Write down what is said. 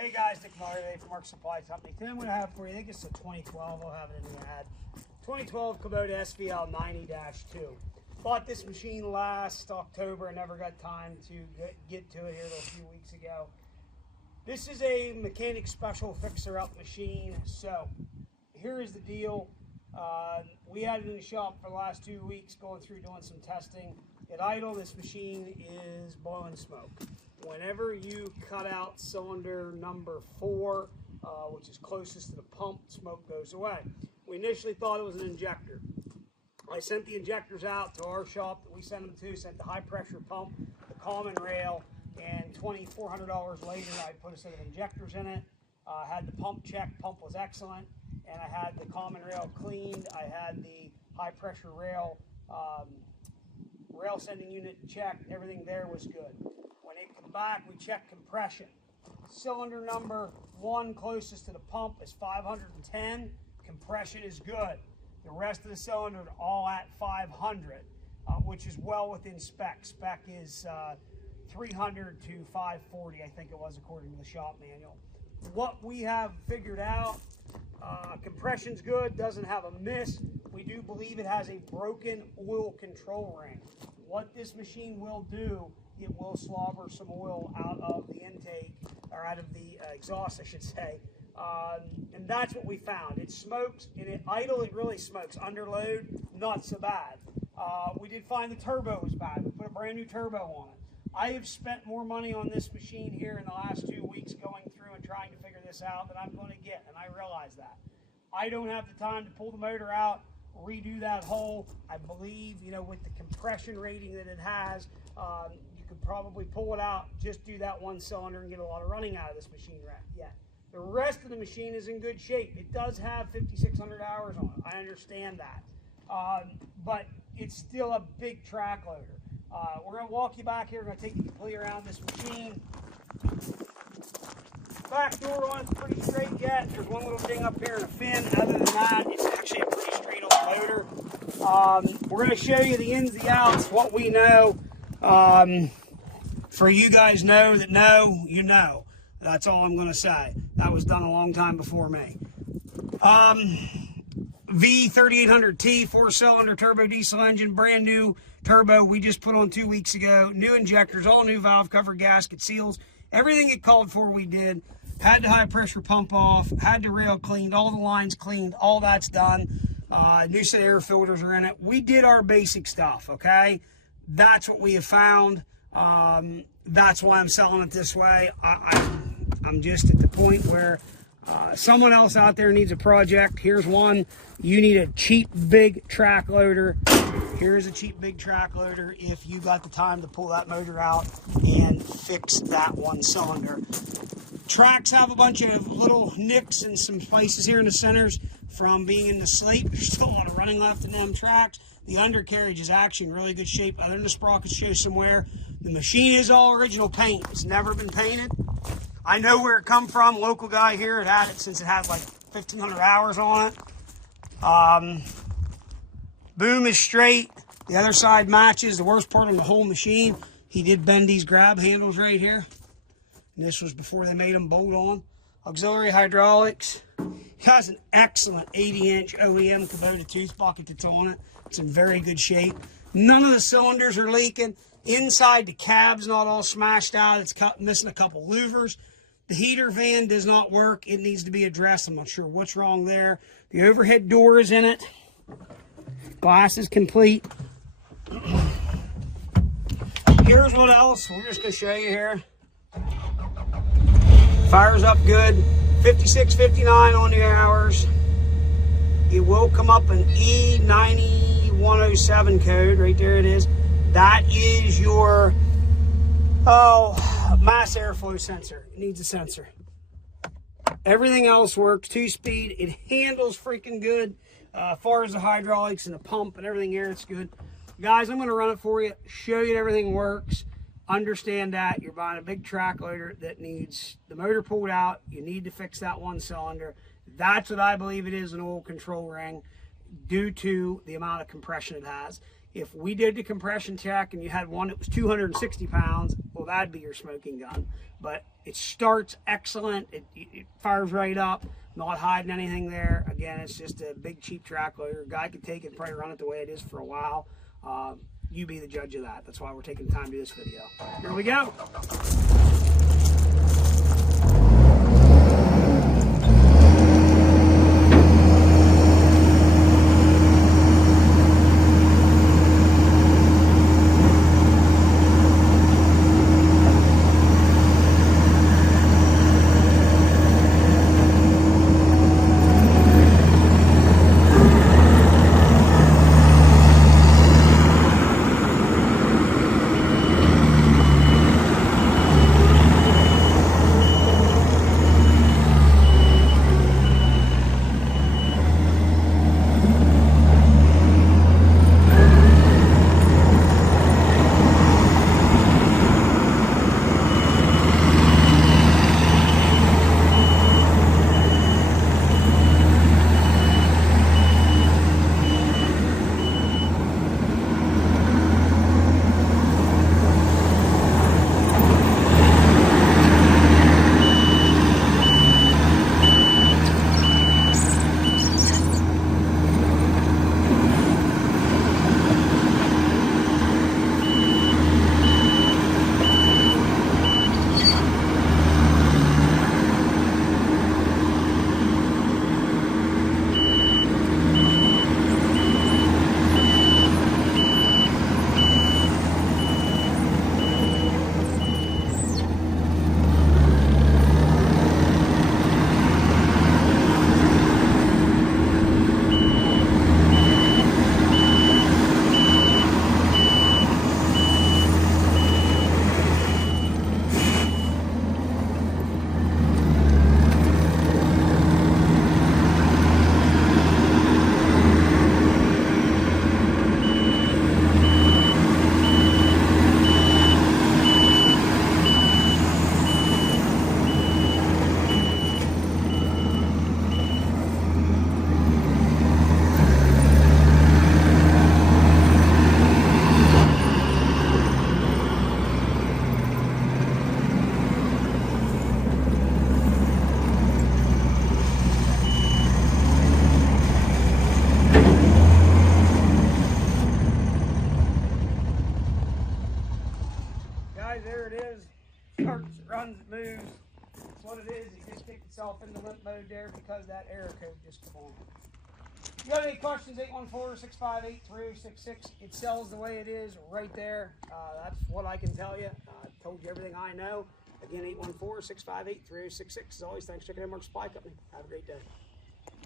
Hey guys, Nick Miller from Mark Supply Company. Today I'm going to have for you, I think it's a 2012, I'll have it in the ad. 2012 KUBOTA SVL90-2. Bought this machine last October. I never got time to get to it here a few weeks ago. This is a mechanic special fixer-up machine. So here is the deal. We had it in the shop for the last 2 weeks going through doing some testing. At idle, this machine is blowing smoke. Whenever you cut out cylinder number 4, which is closest to the pump, smoke goes away. We initially thought it was an injector. I sent the injectors out to our shop that we sent them to, sent the high pressure pump, the common rail, and $2,400 later I put a set of injectors in it. Had the pump checked, pump was excellent, and I had the common rail cleaned. I had the high pressure rail sending unit checked. Everything there was good. When it came back, we checked compression. Cylinder number 1 closest to the pump is 510. Compression is good. The rest of the cylinders are all at 500, which is well within spec. Spec is 300 to 540, I think it was, according to the shop manual. What we have figured out, compression's good, doesn't have a miss. We do believe it has a broken oil control ring. What this machine will do, it will slobber some oil out of the intake, or out of the exhaust, I should say. And that's what we found. It smokes, and at idle, it really smokes. Under load, not so bad. We did find the turbo was bad. We put a brand new turbo on it. I have spent more money on this machine here in the last 2 weeks going through and trying to figure this out than I'm going to get, and I realize that. I don't have the time to pull the motor out, redo that hole. I believe, you know, with the compression rating that it has, you could probably pull it out, just do that one cylinder and get a lot of running out of this machine yet. The rest of the machine is in good shape. It does have 5,600 hours on it. I understand that. But it's still a big track loader. We're going to walk you back here. We're going to take you completely around this machine. Back door on, pretty straight yet. There's one little thing up here in a fin. Other than that, it's actually a pretty straight old motor. We're going to show you the ins and the outs, what we know. For you guys know that know, you know. That's all I'm going to say. That was done a long time before me. V3800T, 4-cylinder turbo diesel engine, brand new turbo we just put on 2 weeks ago. New injectors, all new valve cover, gasket seals. Everything it called for we did. Had the high pressure pump off, had the rail cleaned, all the lines cleaned, all that's done. New set of air filters are in it. We did our basic stuff, okay? That's what we have found. That's why I'm selling it this way. I'm just at the point where someone else out there needs a project. Here's one. You need a cheap, big track loader. Here's a cheap, big track loader if you got the time to pull that motor out and fix that one cylinder. Tracks have a bunch of little nicks and some places here in the centers from being in the slate. There's still a lot of running left in them tracks. The undercarriage is actually in really good shape, other than the sprockets show somewhere. The machine is all original paint. It's never been painted. I know where it come from. Local guy here had it since it had like 1,500 hours on it. Boom is straight. The other side matches. The worst part on the whole machine, he did bend these grab handles right here. And this was before they made them bolt on. Auxiliary hydraulics. It has an excellent 80-inch OEM Kubota tooth bucket that's on it. It's in very good shape. None of the cylinders are leaking. Inside, the cab's not all smashed out. It's missing a couple louvers. The heater fan does not work. It needs to be addressed. I'm not sure what's wrong there. The overhead door is in it. Glass is complete. Here's what else. We're just going to show you here. Fires up good. 56, 59 on the hours. It will come up an E9107 code. Right there it is. That is your mass airflow sensor. It needs a sensor. Everything else works. 2-speed. It handles freaking good. As far as the hydraulics and the pump and everything here, it's good. Guys, I'm going to run it for you, show you that everything works. Understand that you're buying a big track loader that needs the motor pulled out. You need to fix that one cylinder. That's what I believe it is, an oil control ring, due to the amount of compression it has. If we did the compression check and you had one that was 260 pounds, well, that'd be your smoking gun. But it starts excellent. It fires right up, not hiding anything there. Again, it's just a big cheap track loader. A guy could take it and probably run it the way it is for a while. You be the judge of that. That's why we're taking the time to do this video. Here we go. There it is. Starts, runs, moves. That's what it is. It just kicked itself into limp mode there because that error code just come on. If you have any questions, 814-658-3066. It sells the way it is right there. That's what I can tell you. I told you everything I know. Again, 814-658-3066. As always, thanks for checking out Mark Supply Company. Have a great day.